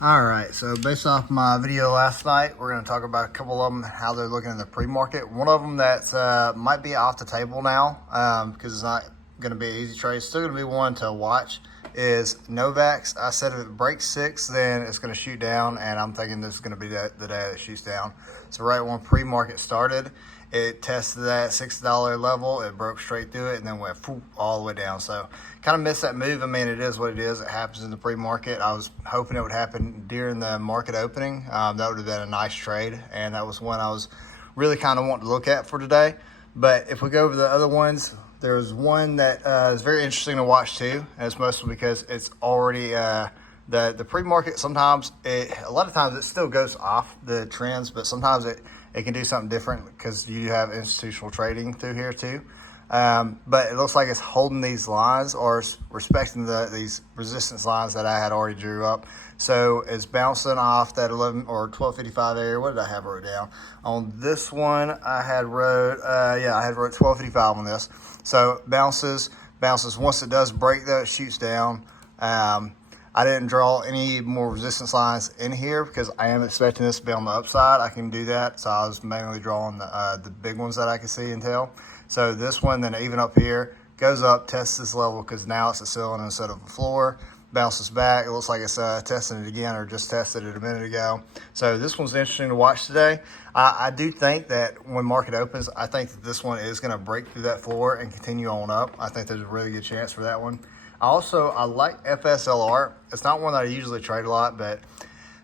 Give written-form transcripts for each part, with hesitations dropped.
All right, so based off my video last night, we're going to talk about a couple of them, how they're looking in the pre-market. One of them that might be off the table now because it's not going to be an easy trade. It's still going to be one to watch is Novak's. I said if it breaks 6, then it's going to shoot down, and I'm thinking this is going to be the day that it shoots down. So right when pre-market started, it tested that $6 level, it broke straight through it, and then went all the way down. So kind of missed that move. I mean, it is what it is. It happens in the pre-market. I was hoping it would happen during the market opening. That would have been a nice trade, and that was one I was really kind of wanting to look at for today. But if we go over the other ones, there was one that is very interesting to watch too, and it's mostly because it's already the pre-market. Sometimes a lot of times it still goes off the trends, but sometimes it can do something different because you have institutional trading through here too. But it looks like it's holding these lines or respecting these resistance lines that I had already drew up. So it's bouncing off that 11 or 1255 area. What did I have wrote down? On this one, I had wrote 1255 on this. So bounces. Once it does break though, it shoots down. I didn't draw any more resistance lines in here because I am expecting this to be on the upside. I can do that. So I was mainly drawing the big ones that I can see and tell. So this one, then even up here, goes up, tests this level because now it's a ceiling instead of a floor. Bounces back. It looks like it's testing it again or just tested it a minute ago. So this one's interesting to watch today. I do think that when market opens, I think that this one is going to break through that floor and continue on up. I think there's a really good chance for that one. I like FSLR. It's not one that I usually trade a lot, but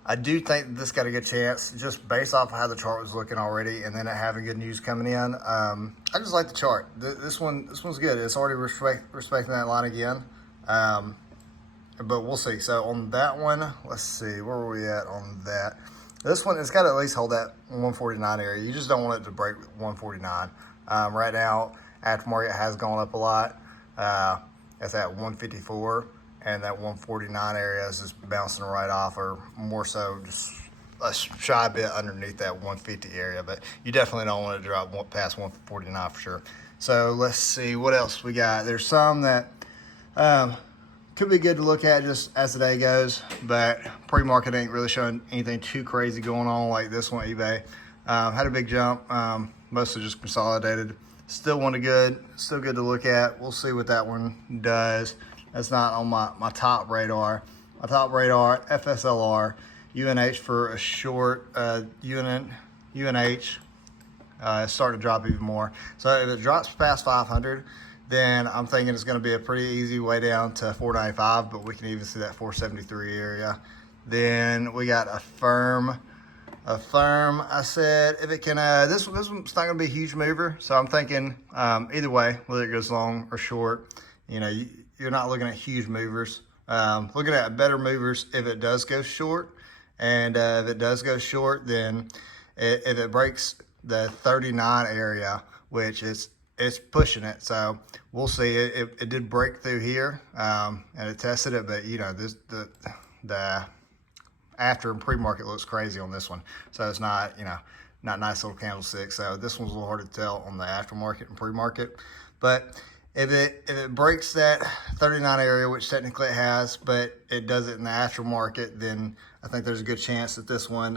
I do think that this got a good chance just based off of how the chart was looking already and then it having good news coming in. I just like the chart. This one's good. It's already respecting that line again. But we'll see. So on that one, let's see, where were we at on that? This one, it's got to at least hold that 149 area. You just don't want it to break 149. Right now, aftermarket has gone up a lot. It's at 154, and that 149 area is just bouncing right off, or more so just a shy bit underneath that 150 area. But you definitely don't want to drop past 149 for sure. So let's see what else we got. There's some that could be good to look at just as the day goes, but pre-market ain't really showing anything too crazy going on like this one. eBay had a big jump, mostly just consolidated. Still one still good to look at. We'll see what that one does. That's not on my top radar. My top radar, FSLR, UNH for a short, UNH it's starting to drop even more. So if it drops past 500, then I'm thinking it's going to be a pretty easy way down to 495, but we can even see that 473 area. Then we got a firm. I said if it can, this one's not going to be a huge mover, so I'm thinking either way, whether it goes long or short, you're not looking at huge movers. Looking at better movers if it does go short, and if it does go short, then if it breaks the 39 area, which it's pushing it, so we'll see. It did break through here, and it tested it, but the after and pre-market looks crazy on this one, so it's not not nice little candlestick. So this one's a little hard to tell on the aftermarket and pre-market, but if it breaks that 39 area, which technically it has, but it does it in the aftermarket, then I think there's a good chance that this one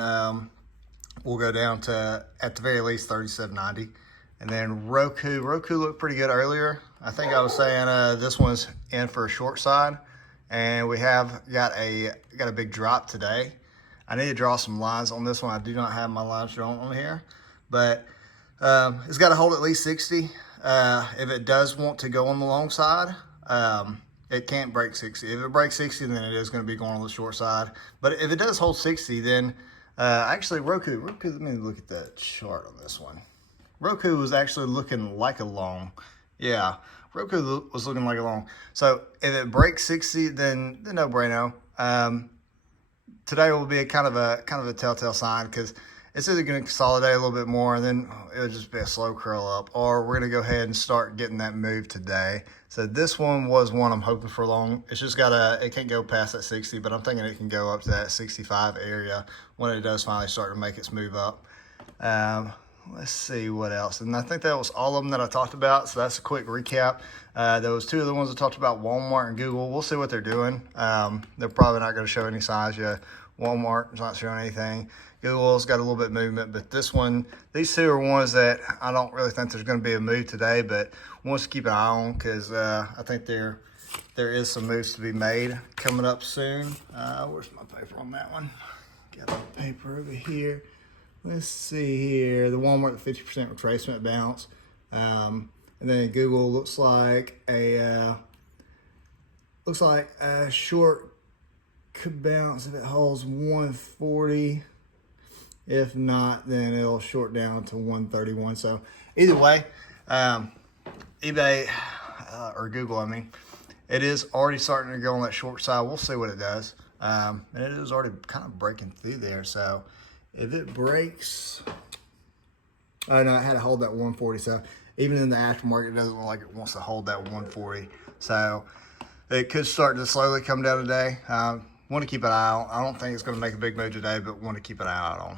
will go down to at the very least 37.90. And then Roku looked pretty good earlier. I think I was saying this one's in for a short side, and we have got a big drop today. I need to draw some lines on this one. I do not have my lines drawn on here, but it's got to hold at least 60. If it does want to go on the long side, it can't break 60. If it breaks 60, then it is going to be going on the short side. But if it does hold 60, then actually Roku, let me look at the chart on this one. Roku was actually looking like a long. Yeah, Roku was looking like a long. So if it breaks 60, then no bueno. Today will be a kind of a telltale sign because it's either going to consolidate a little bit more and then it'll just be a slow curl up, or we're going to go ahead and start getting that move today. So this one was one I'm hoping for long. It's just it can't go past that 60, but I'm thinking it can go up to that 65 area when it does finally start to make its move up. Let's see what else. And I think that was all of them that I talked about. So that's a quick recap. There was two of the ones I talked about, Walmart and Google. We'll see what they're doing. They're probably not going to show any signs yet. Walmart's not showing anything. Google's got a little bit of movement, but this one, these two are ones that I don't really think there's going to be a move today, but wants to keep an eye on because I think there is some moves to be made coming up soon. Where's my paper on that one? Got my paper over here. Let's see here. The Walmart 50% retracement bounce. And then Google looks like a short could bounce if it holds 140. If not, then it'll short down to 131. So either way, eBay or Google, I mean, it is already starting to go on that short side. We'll see what it does. And it is already kind of breaking through there. So if it breaks, oh no, it had to hold that 140. So even in the aftermarket, it doesn't look like it wants to hold that 140. So it could start to slowly come down today. Want to keep an eye out. I don't think it's going to make a big move today, but want to keep an eye out on.